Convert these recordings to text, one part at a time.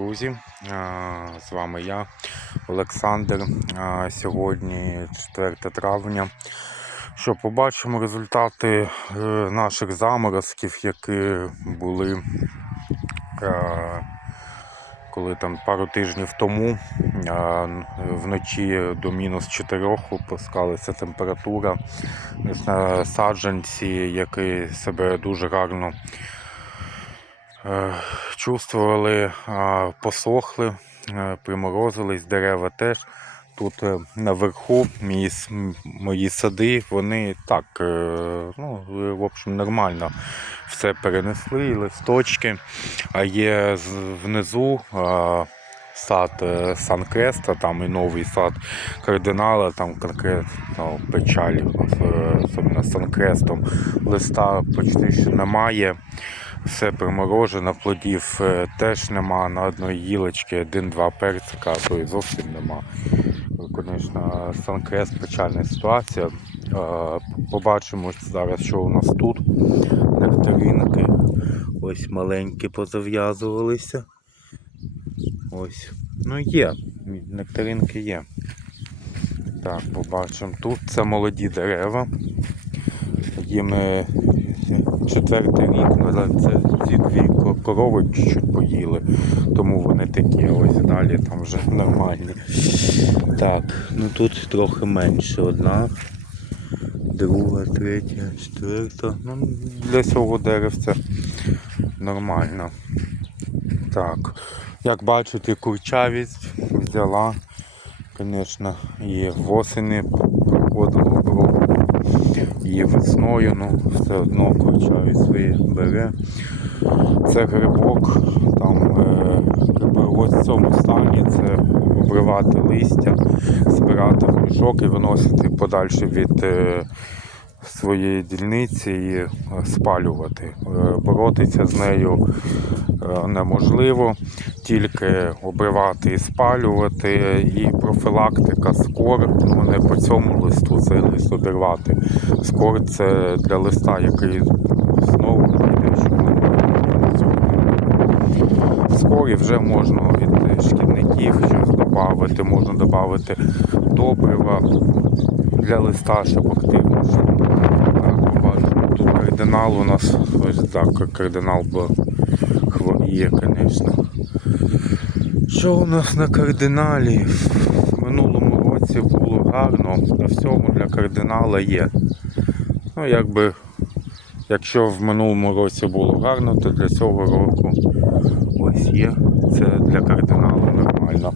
друзі! З вами я, Олександр. Сьогодні 4 травня. Що побачимо результати е, наших заморозків, які були е, коли там пару тижнів тому е, вночі до мінус 4 опускалася температура. Е, Саджанці, які себе дуже гарно чувствували, посохли, е, приморозились, дерева теж. Тут е, наверху мої, мої сади, вони так, е, ну, е, в общем, нормально все перенесли, листочки. А є внизу сад е, Санкреста, там і новий сад кардинала, там конкретно печалі, е, особливо Санкрестом. Листа почти що немає все приморожено, плодів е, теж нема. На одної гілочці один-два перцика, а то і зовсім нема. Звісно, Санкрест печальна ситуація. Е, Побачимо зараз, що у нас тут. Нектаринки. Ось маленькі позав'язувалися. Ось. Ну є. Нектаринки є. Так, побачимо. Тут це молоді дерева. Їм е, четвертий рік, ну, це ці дві корови чуть-чуть поїли, тому вони такі ось далі там вже нормальні. Так, ну тут трохи менше. Одна, друга, третя, четверта. Ну, для цього деревця нормально. Так, як бачите, курчавість взяла, звісно, і восени проходило обробку. І весною, ну, все одно курчавість свої бере. Це грибок, там е, ось в цьому стані це обривати листя, збирати в мішок і виносити подальше від е, своєї дільниці і е, спалювати. Е, боротися з нею е, неможливо, тільки обривати і спалювати, і профілактика скор, ну не по цьому листу, цей лист обірвати. Скор це для листа, який знову не скорі вже можна від шкідників щось додати, можна додати добрива для листа, щоб активно. жив. Так, побачимо. Тут кардинал у нас ось так, кардинал бо хворіє, звісно. Що у нас на кардиналі? В минулому році було гарно, на всьому для кардинала є. Ну, якби, якщо в минулому році було гарно, то для цього року ось є. Це для кардиналу нормально.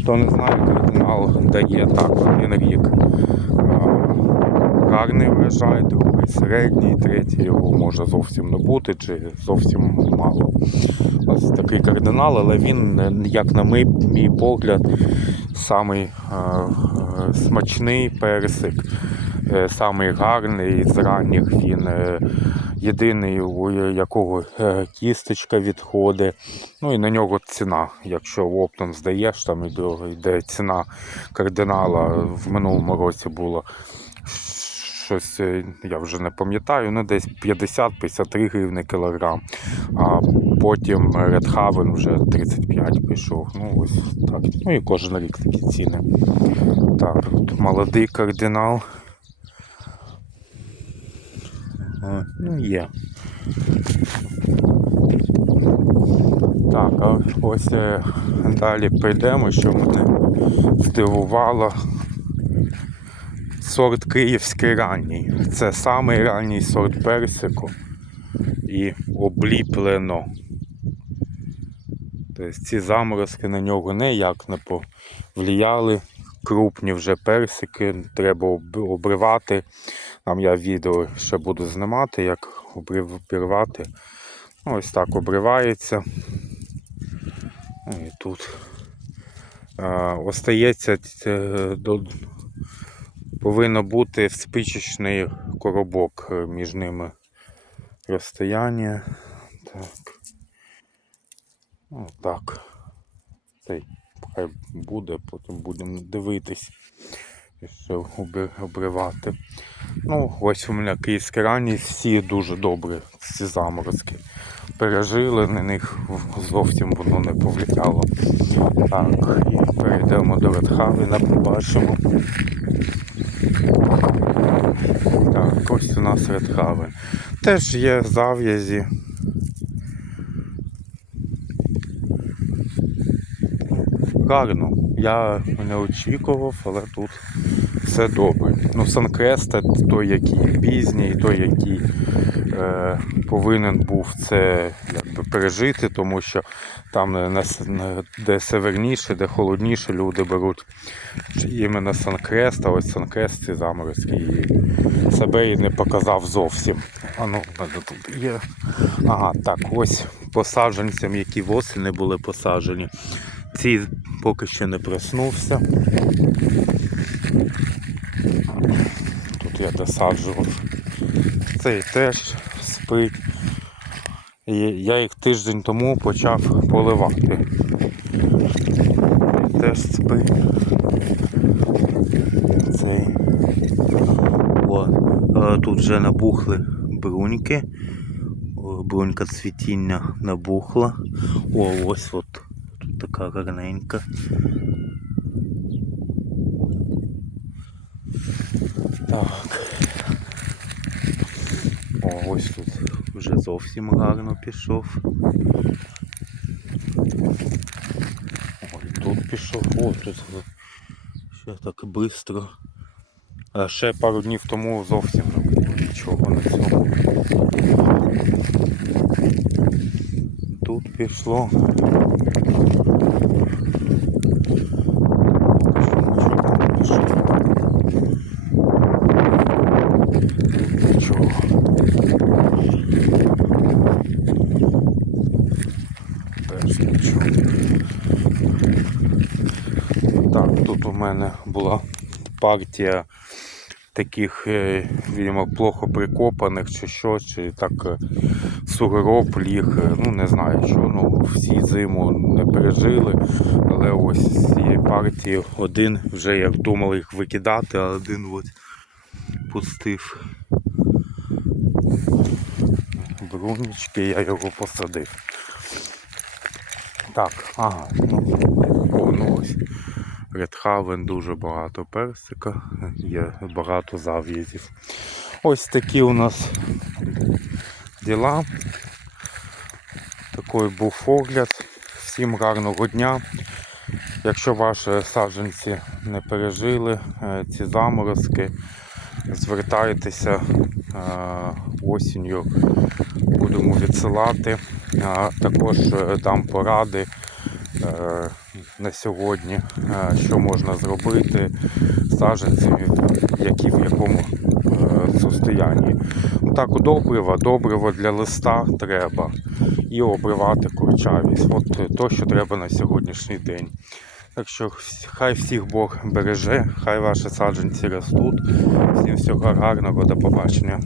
Хто не знає, кардинал дає так один рік. Гарний врожай, другий середній, третій його може зовсім не бути чи зовсім мало. Ось такий кардинал, але він, як на мій, мій погляд, самий е, смачний персик, е, самий гарний з ранніх він е, єдиний, у якого е, кісточка відходить. Ну і на нього ціна. Якщо в оптом здаєш, там йде ціна кардинала в минулому році було щось, е, я вже не пам'ятаю, ну десь 50-53 гривни кілограм. А потім Редхавен вже 35 пішов. Ну ось так. Ну і кожен рік такі ціни. Так, тут молодий кардинал. А, ну є. Так, а ось е, далі прийдемо, що мене здивувало. Сорт київський ранній. Це самий ранній сорт персику. І обліплено. Тобто ці заморозки на нього ніяк не повлияли. Крупні вже персики, треба обривати. Там я відео ще буду знімати, як обрив- обірвати. Ну, Ось так обривається. І тут остається е, повинно бути спичечний коробок е, між ними розстояння. Так. Ну, так. Цей хай буде, потім будемо дивитись, що обривати. Ну, ось у мене київські ранні, всі дуже добрі, ці заморозки. пережили, на них зовсім воно не повлияло. Так, і перейдемо до Редхавіна, побачимо. Нас Редхавен. Теж є зав'язі. Гарно. Я не очікував, але тут все добре. Ну, Санкрест той, який пізній, той, який повинен був це якби, пережити, тому що там, на- де северніше, де холодніше, люди беруть іменно Санкрест, а ось Санкрест ці заморозки і себе і не показав зовсім. А ну, тут є. Ага, так, ось посадженцям, які восени були посаджені. Ці поки що не проснувся. Тут я досаджував. Цей теж спить. І я їх тиждень тому почав поливати. Теж спить. Цей. О, тут вже набухли бруньки. Брунька цвітіння набухла. О, ось от тут така гарненька. ось тут вже зовсім гарно пішов. Ой, тут пішов, о, тут ще так швидко. А ще пару днів тому зовсім не було нічого на цьому. Тут пішло. Була партія таких, е, видимо, плохо прикопаних чи що, чи так е, сугроб ліг, е, ну не знаю що, ну всі зиму не пережили, але ось з цієї партії один вже як думали їх викидати, а один от пустив брунічки, я його посадив. Так, ага, ну, ось. Редхавен дуже багато персика, є багато зав'язів. Ось такі у нас діла. Такий був огляд. Всім гарного дня. Якщо ваші саджанці не пережили е, ці заморозки, звертайтеся е, осінню, будемо відсилати. Також е, дам поради на сьогодні, е, що можна зробити з саджанцями, які в якому е, состоянні. Ну, Так, добрива, добриво для листа треба і обривати курчавість. От е, то, що треба на сьогоднішній день. Так що хай всіх Бог береже, хай ваші саджанці ростуть. Всім всього гарного, до побачення.